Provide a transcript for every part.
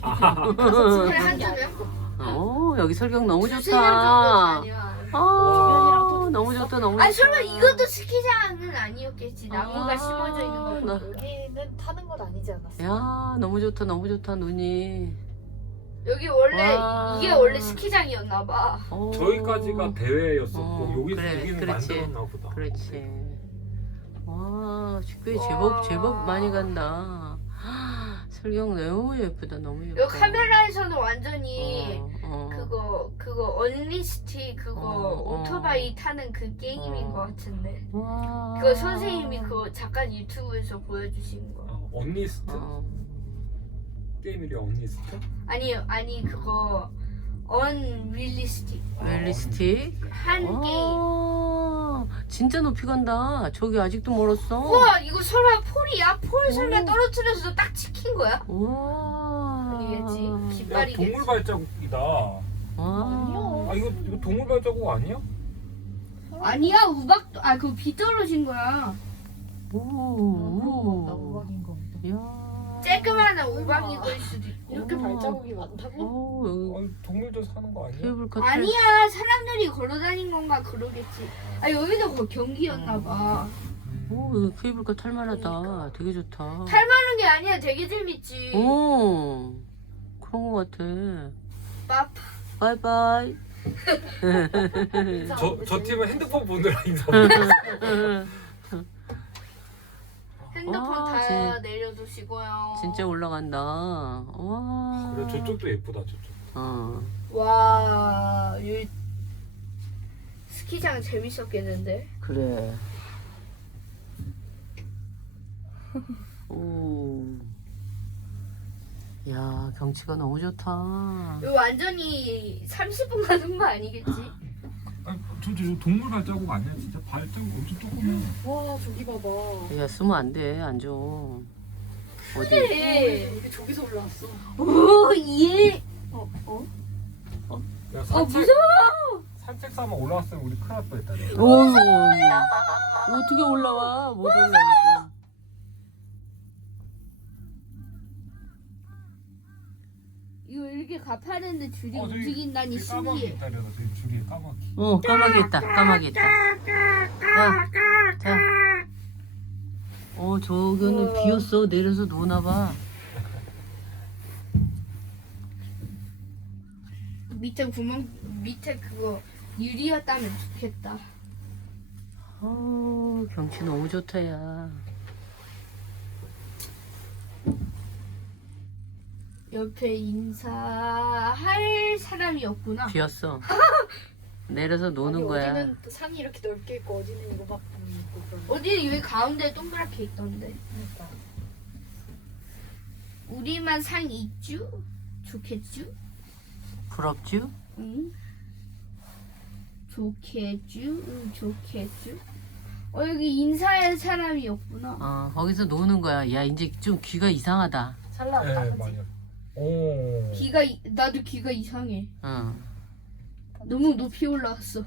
그래 한 주면? 여기 설경 너무 시간 좋다. 정도는 아니야. 너무 좋다, 너무 좋다. 아니 설마 이것도 스키장은 아니었겠지. 나무가 아, 심어져 있는 거 나- 보고. 여기는 타는 건 아니지 않았어? 야, 너무 좋다, 너무 좋다, 눈이. 여기 원래 와. 이게 원래 스키장이었나 봐. 저기까지가 대회였었고 그래, 여기는 그렇지. 만들었나 보다. 그렇지. 와, 꽤 와. 제법 많이 간다. 설경 너무 예쁘다, 너무 예뻐. 여기 카메라에서는 완전히 어. 그거 언리스티 오토바이 타는 그 게임인 것 같은데. 와. 그거 선생님이 그거 잠깐 유튜브에서 보여주신 거. 언니스트? 어. 게임 이름이 언니스트? 아니 그거 언리스틱 멜리스틱? 한 게임. 진짜 높이 간다. 저기 아직도 멀었어. 우와 이거 설마 폴이야? 폴 설마 오. 떨어뜨려서 딱 찍힌 거야? 와. 아니겠지. 야 깃발이겠지. 동물 발자국이다. 와. 아 이거 동물 발자국 아니야? 아니야 우박도 그거 비 떨어진 거야. 오. 나 우박인 거 같다. 야. 쬐끄만한 우박이 걸 수도 있고. 이렇게 발자국이 많다고? 여기 아니 동물들 사는 거 아니야? 케이블카 아니야 사람들이 걸어다닌 건가 그러겠지. 여기도 경기였나 봐. 여기 케이블카 탈만하다. 되게 좋다. 탈만한 게 아니야 되게 재밌지. 그런 거 같아. 밥. 바이바이. 저 팀은 핸드폰 보느라 인사. 핸드폰 와, 다 내려두시고요. 진짜 올라간다. 와. 그래 저쪽도 예쁘다 저쪽. 와, 스키장 재밌었겠는데? 그래. 오. 야, 경치가 너무 좋다. 이거 완전히 30분 가는 거 아니겠지? 아니 저 동물 발자국 아니야 진짜 발자국 엄청 조그매. 와 저기 봐봐. 야, 쓰면 안 돼. 앉아. 어디? 네. 이게 저기서 올라왔어. 오, 예. 야 무서워! 산책 삼아 올라왔으면 우리 큰일 날 뻔했다. 오, 어떻게 올라와? 못 올라오지. 이거 이렇게 가파른데 줄이 저기 움직인다니 까마귀 신기해. 있다 그래서 저기 줄이에 까마귀. 까마귀 있다. 까마귀 있다. 자. 저기는 비었어. 내려서 노나 봐. 밑에 그거 유리였다면 좋겠다. 경치 너무 좋다, 야. 옆에 인사할 사람이 없구나. 비었어. 내려서 노는 거야. 어디는 또 산이 이렇게 넓게 있고 어디는 이거밖에 있고 그런 거. 어디 여기 가운데 동그랗게 있던데. 그러니까. 우리만 상 있쥬? 좋겠쥬? 부럽쥬? 응. 좋겠쥬? 응, 좋겠쥬? 여기 인사할 사람이 없구나. 거기서 노는 거야. 야, 이제 좀 귀가 이상하다. 잘 나왔다. 네 그치? 많이. 오. 나도 귀가 이상해. 응. 너무 높이 올라왔어.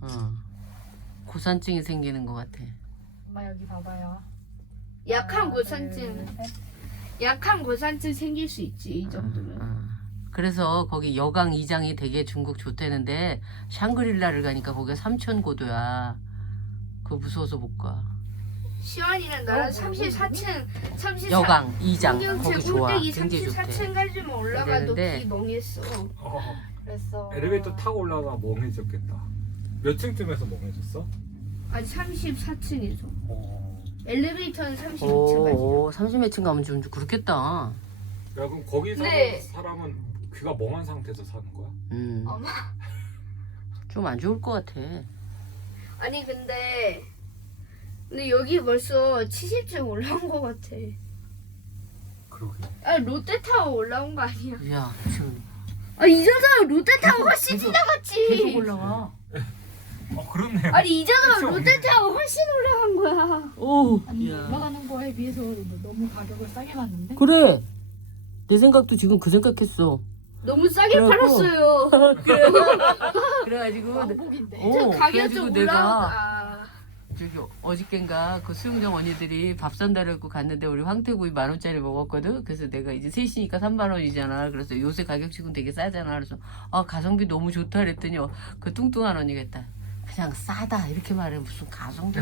고산증이 생기는 것 같아. 엄마 여기 봐봐요. 약한 하나, 고산증. 둘, 셋. 약한 고산증 생길 수 있지, 이 정도면. 그래서 거기 여강 이장이 되게 중국 좋다는데 샹그릴라를 가니까 거기가 3,000고도야. 그거 무서워서 못 가. 시원이는 나랑 34층, 34. 여강 이장 풍경채 거기 좋아. 꼭대기 굉장히 좋대. 34층까지만 올라가도 그랬는데 귀 멍했어. 그랬어. 엘리베이터 타고 올라가 멍해졌겠다. 몇 층쯤에서 멍해졌어? 아니 34층에서. 어. 엘리베이터는 32층까지. 30몇 층 가면 좀 그렇겠다. 야 그럼 거기 사는 네. 사람은 귀가 멍한 상태에서 사는 거야? 어머. 좀 안 좋을 것 같아. 아니 근데 여기 벌써 70층 올라온 것 같아. 그러게. 롯데타워 올라온 거 아니야? 야, 지금 이전에 롯데타워 훨씬 계속 지나갔지. 올라가. 그렇네. 아니 이전에 그쵸. 롯데타워 훨씬 올라간 거야. 오, 아니 야. 올라가는 거에 비해서 너무 가격을 싸게 놨는데? 그래. 내 생각도 지금 그 생각했어. 너무 싸게 그래갖고- 팔았어요. 그래가지고 왕복인데. 어, 저 가격 그래가지고 좀 내가 올라온다. 저기 어저껜가 그 수영장 언니들이 밥 산다고 갔는데 우리 황태구이 10,000원짜리 먹었거든. 그래서 내가 이제 셋이니까 30,000원이잖아. 그래서 요새 가격 치고는 되게 싸잖아. 그래서 가성비 너무 좋다 그랬더니 그 뚱뚱한 언니가 했다. 그냥 싸다 이렇게 말해. 무슨 가성비.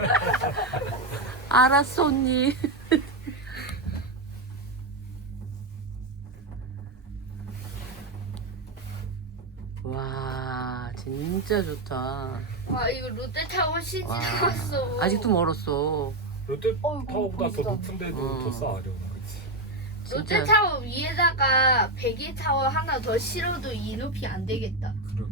알았어 언니. 와 진짜 좋다. 와 이거 롯데타워 CG 와, 나왔어. 아직도 멀었어. 롯데타워보다 더 멋있다. 높은데도 어. 더 싸, 아려나, 그치? 진짜 롯데타워 위에다가 베개타워 하나 더 실어도 이 높이 안 되겠다. 그러게.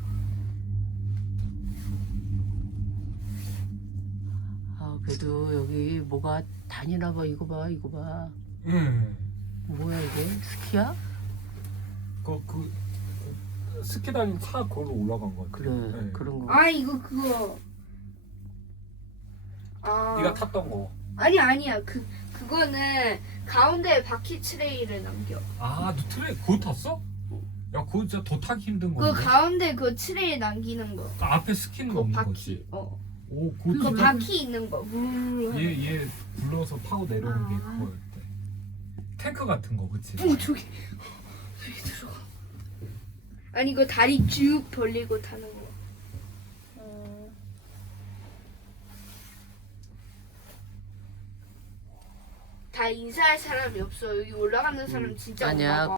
그래도 여기 뭐가 다니나 봐. 이거 봐 이거 봐. 응. 뭐야 이게? 스키야? 스키 다니는 차 걸로 올라간 거 같아. 그래 네. 그런 거. 아 이거 그거. 아 네가 탔던 거. 아니야 그거는 가운데 바퀴 트레이를 남겨. 아, 너 트레이 그거 탔어? 야, 그거 진짜 더 타기 힘든 그 건데. 가운데 그 트레이 남기는 거. 앞에 스키는 그 없는 바퀴. 거지. 오, 그거 그거 바퀴 있는 거. 얘 불러서 타고 내려오는 게 아. 그거였대. 탱크 같은 거, 그치? 저기 들어가. 아니 이거 다리 쭉 벌리고 타는 거. 다 인사할 사람이 없어. 여기 올라가는 사람 진짜 아니야. 없나 봐.